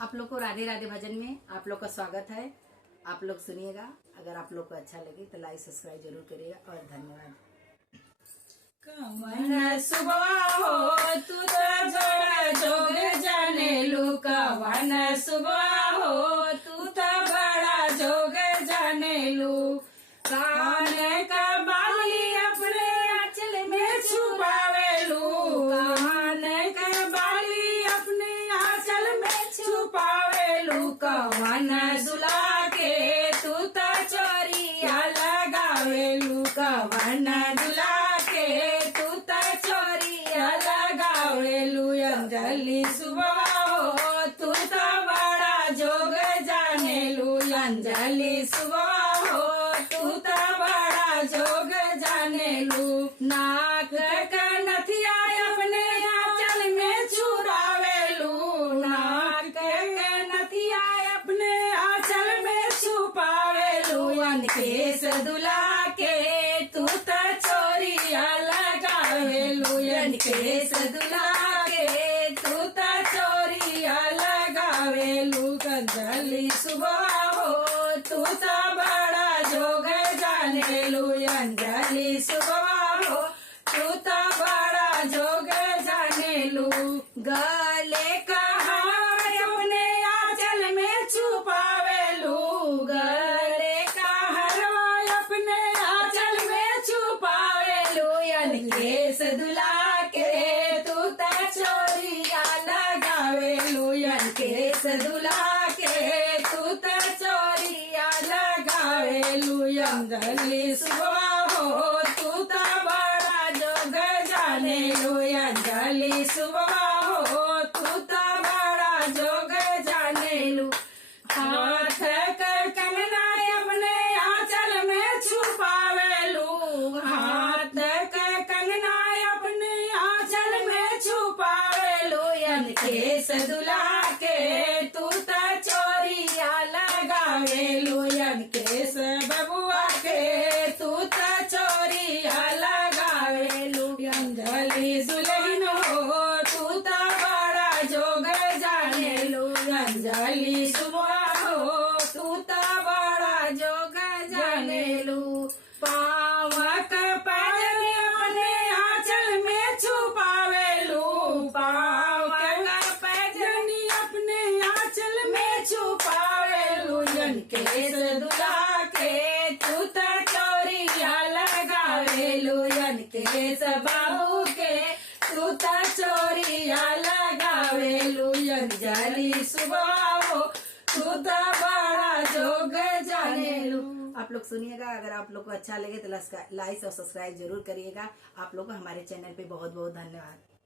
आप लोग को राधे राधे भजन में आप लोग का स्वागत है। आप लोग सुनिएगा। अगर आप लोग को अच्छा लगे तो लाइक सब्सक्राइब जरूर करिएगा और धन्यवाद। कवन सुबह हो तू तो जोड़ा जोग जाने लू। कवन सुबह हो तू तो बड़ा जोग जाने लू। कान का बाली अपने आंचल में छुपावे लू। कान का बाली अपने आंचल में छुपावे लू। कवन दुला के तू तो चोरिया लगावे लू। कवन दुला अंजलि सुबह हो तू तो बड़ा जोग जाने लू। अंजलि सुबह हो तू तो बड़ा जोग जाने लू। नाक का नथिया अपने आंचल में छुपावे लू। नाक का नथिया अपने आंचल में छुपावे लू। केस दुला के तू तो चोरिया लगावे लू। केस दुला अंजलि सुबह हो तू तो बड़ा जोग जाने लू। अंजलि सुबह हो तू तो बड़ा जोग जाने लू। गले का हार अपने आंचल में छुपावे लू। गले का हार अपने आंचल में छुपावे लू। केस दुला के तू तो चोरिया लगावे लू। केस दुला अंजलि सुबह हो तू तो बड़ा जोग जाने लू। अंजलि सुबह हो तू तो बड़ा जोग जाने लू। हाथ का कंगना अपने आंचल में छुपावे लू। हाथ का कंगना अपने आंचल में छुपावे लू। केस दुला के तू तो चोरिया लगावे लू। केस बबुआ के तू तो चोरिया लगावे लू। अंजलि दुल्हन हो तू तो बड़ा जोग जाने लू। अंजलि सुबह हो तू तो बड़ा जोग जाने लू। पाँव का पैजन अपने आंचल में छुपावे लू। पाँव का पैजन अपने आंचल में छुपावे लू। केस दुला के तू तो चोरिया लगावे लू। केस बाबू के तू तो चोरिया लगावे लू। अंजलि सुबह हो तू तो बड़ा जोग जाने लू। आप लोग सुनिएगा। अगर आप लोग को अच्छा लगे तो लाइक और सब्सक्राइब जरूर करिएगा। आप लोग को हमारे चैनल पे बहुत बहुत धन्यवाद।